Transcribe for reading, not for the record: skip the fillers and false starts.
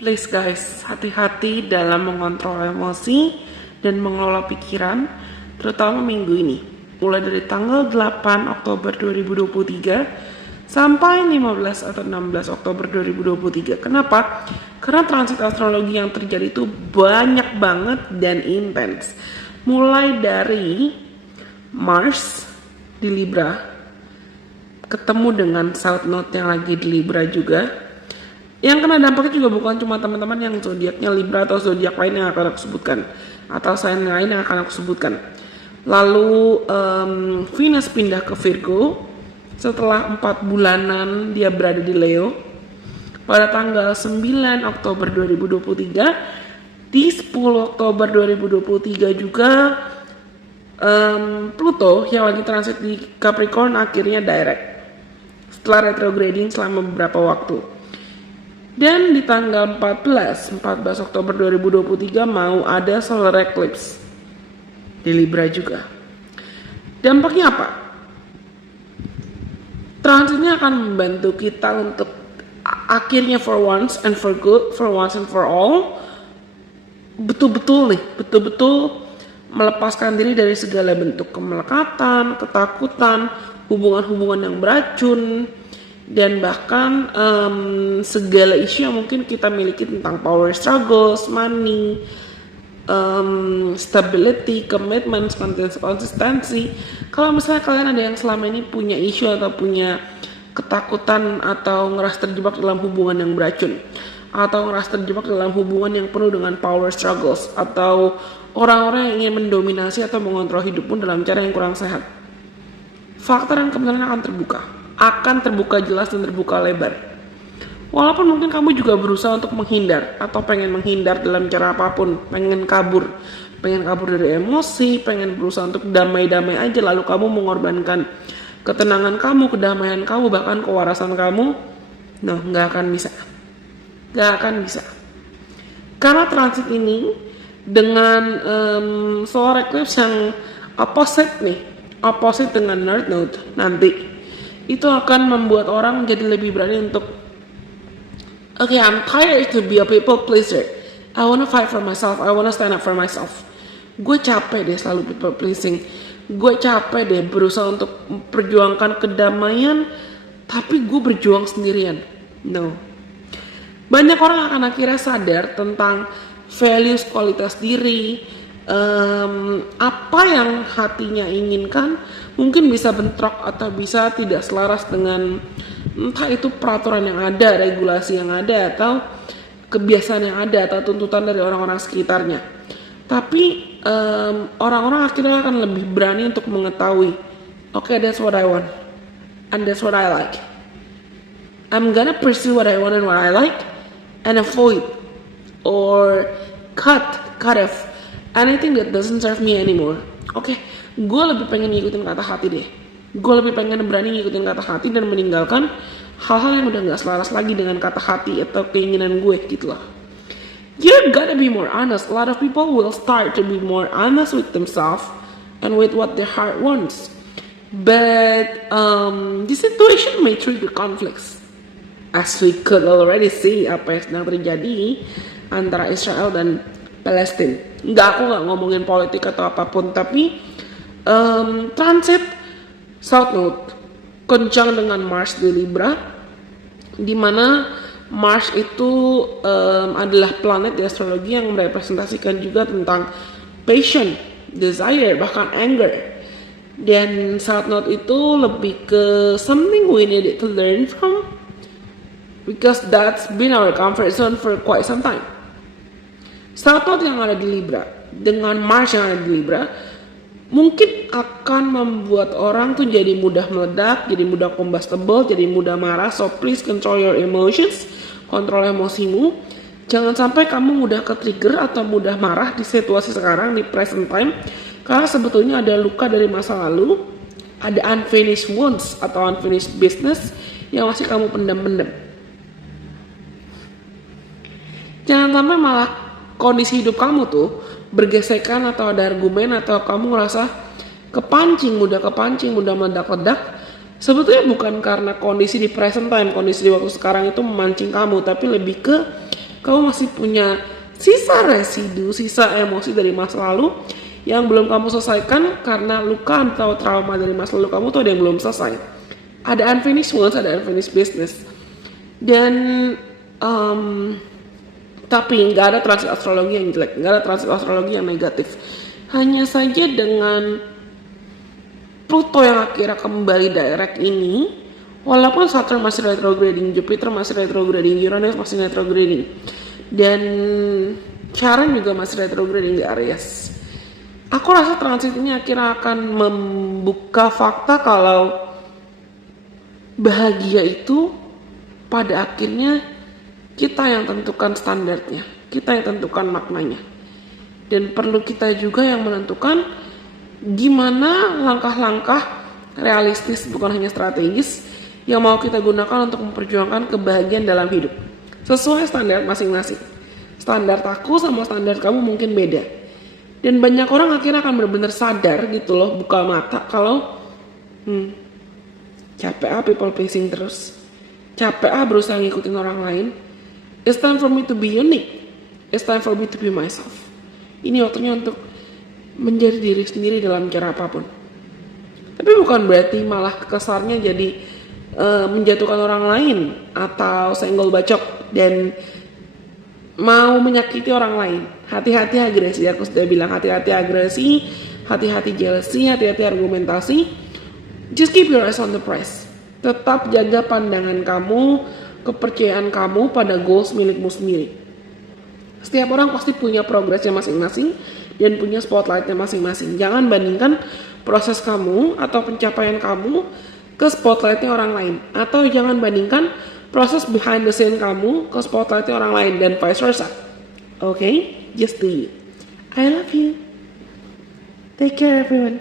Please guys, hati-hati dalam mengontrol emosi dan mengelola pikiran, terutama minggu ini. Mulai dari tanggal 8 Oktober 2023 sampai 15 atau 16 Oktober 2023. Kenapa? Karena transit astrologi yang terjadi itu banyak banget dan intens. Mulai dari Mars di Libra, ketemu dengan South Node yang lagi di Libra juga. Yang kena dampaknya juga bukan cuma teman-teman yang zodiaknya Libra atau zodiak lain yang akan aku sebutkan, atau sign lain yang akan aku sebutkan. Lalu Venus pindah ke Virgo setelah 4 bulanan dia berada di Leo pada tanggal 9 Oktober 2023. Di 10 Oktober 2023 juga Pluto yang lagi transit di Capricorn akhirnya direct setelah retrograding selama beberapa waktu. Dan di tanggal 14 Oktober 2023 mau ada solar eclipse di Libra juga. Dampaknya apa? Transitnya akan membantu kita untuk akhirnya for once and for good, for once and for all, betul-betul melepaskan diri dari segala bentuk kemelekatan, ketakutan, hubungan-hubungan yang beracun, dan bahkan segala isu yang mungkin kita miliki tentang power struggles, money, stability, commitment, konsistensi. Kalau misalnya kalian ada yang selama ini punya isu atau punya ketakutan atau ngerasa terjebak dalam hubungan yang beracun, atau ngerasa terjebak dalam hubungan yang penuh dengan power struggles, atau orang-orang yang ingin mendominasi atau mengontrol hidup pun dalam cara yang kurang sehat, fakta dan kebenaran akan terbuka jelas dan terbuka lebar. Walaupun mungkin kamu juga berusaha untuk menghindar atau pengen menghindar dalam cara apapun, pengen kabur dari emosi, pengen berusaha untuk damai-damai aja, lalu kamu mengorbankan ketenangan kamu, kedamaian kamu, bahkan kewarasan kamu. No, nggak akan bisa. Karena transit ini dengan solar eclipse yang opposite dengan North Node nanti, itu akan membuat orang jadi lebih berani untuk I'm tired to be a people pleaser. I wanna fight for myself. I wanna stand up for myself. Gue capek deh selalu people pleasing. Gue capek deh berusaha untuk memperjuangkan kedamaian, tapi gue berjuang sendirian. No. Banyak orang akan akhirnya sadar tentang values, kualitas diri, apa yang hatinya inginkan mungkin bisa bentrok atau bisa tidak selaras dengan entah itu peraturan yang ada, regulasi yang ada, atau kebiasaan yang ada, atau tuntutan dari orang-orang sekitarnya. Tapi orang-orang akhirnya akan lebih berani untuk mengetahui, that's what I want and that's what I like. I'm gonna pursue what I want and what I like, and avoid or cut off anything that doesn't serve me anymore. Gue lebih pengen ngikutin kata hati deh. Gue lebih pengen berani ngikutin kata hati dan meninggalkan hal-hal yang udah gak selaras lagi dengan kata hati atau keinginan gue gitu lah. You gotta be more honest. A lot of people will start to be more honest with themselves and with what their heart wants. But the situation may trigger conflicts, as we could already see apa yang sedang terjadi antara Israel dan Palestina. Aku nggak ngomongin politik atau apapun, tapi transit South Node kencang dengan Mars di Libra, di mana Mars itu adalah planet di astrologi yang merepresentasikan juga tentang passion, desire, bahkan anger. Dan South Node itu lebih ke something we needed to learn from, because that's been our comfort zone for quite some time. South Node yang ada di Libra dengan Mars yang ada di Libra mungkin akan membuat orang tuh jadi mudah meledak, jadi mudah combustible, jadi mudah marah. So please control your emotions, kontrol emosimu. Jangan sampai kamu mudah ke-trigger atau mudah marah di situasi sekarang, di present time, karena sebetulnya ada luka dari masa lalu, ada unfinished wounds atau unfinished business yang masih kamu pendam-pendam. Jangan sampai malah kondisi hidup kamu tuh bergesekan atau ada argumen atau kamu ngerasa mudah meledak-ledak. Sebetulnya bukan karena kondisi di present time, kondisi di waktu sekarang itu memancing kamu, tapi lebih ke kamu masih punya sisa residu, sisa emosi dari masa lalu yang belum kamu selesaikan karena luka atau trauma dari masa lalu kamu tuh ada yang belum selesai. Ada unfinished ones, ada unfinished business. Dan tapi nggak ada transit astrologi yang jelek, nggak ada transit astrologi yang negatif. Hanya saja dengan Pluto yang akhirnya kembali direct ini, walaupun Saturn masih retrograding, Jupiter masih retrograding, Uranus masih retrograding, dan Charon juga masih retrograding di Aries. Aku rasa transit ini akhirnya akan membuka fakta kalau bahagia itu pada akhirnya kita yang tentukan standarnya, kita yang tentukan maknanya. Dan perlu kita juga yang menentukan gimana langkah-langkah realistis, bukan hanya strategis, yang mau kita gunakan untuk memperjuangkan kebahagiaan dalam hidup. Sesuai standar masing-masing. Standar aku sama standar kamu mungkin beda. Dan banyak orang akhirnya akan benar-benar sadar gitu loh, buka mata kalau capek people pleasing terus. Capek berusaha ngikutin orang lain. It's time for me to be unique. It's time for me to be myself. Ini waktunya untuk menjadi diri sendiri dalam cara apapun. Tapi bukan berarti malah kesarnya jadi menjatuhkan orang lain atau senggol bacok dan mau menyakiti orang lain. Hati-hati agresi, aku sudah bilang hati-hati agresi, hati-hati jealousy, hati-hati argumentasi. Just keep your eyes on the prize. Tetap jaga pandangan kamu, kepercayaan kamu pada goals milikmu sendiri. Setiap orang pasti punya progresnya masing-masing dan punya spotlightnya masing-masing. Jangan bandingkan proses kamu atau pencapaian kamu ke spotlightnya orang lain. Atau jangan bandingkan proses behind the scene kamu ke spotlightnya orang lain dan vice versa. Okay? Just do it. I love you. Take care everyone.